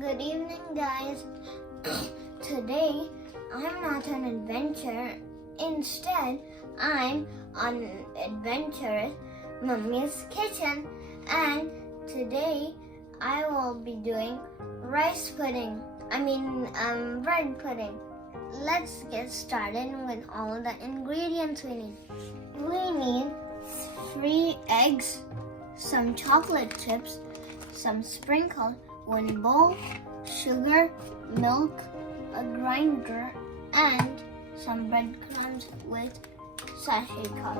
Good evening, guys. Today, I'm not on adventure. Instead, I'm on Adventurous Mummy's Kitchen. And today, I will be doing bread pudding. Let's get started with all the ingredients we need. We need 3 eggs, some chocolate chips, some sprinkles, 1 bowl, sugar, milk, a grinder, and some breadcrumbs with sachet cup.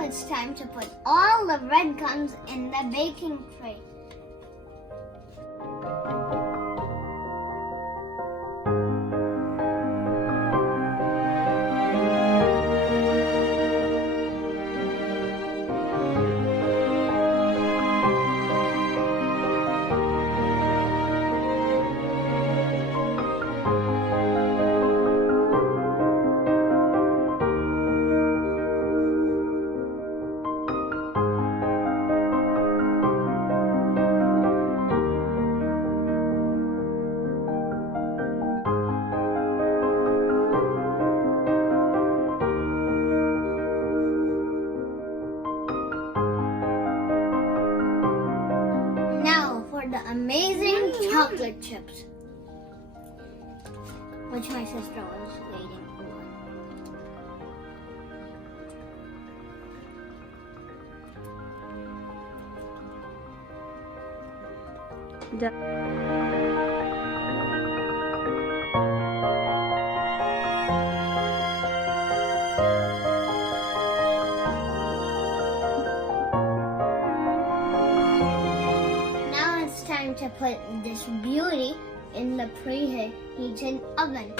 It's time to put all the breadcrumbs in the baking tray. The amazing chocolate chips, which my sister was waiting to put this beauty in the preheated oven.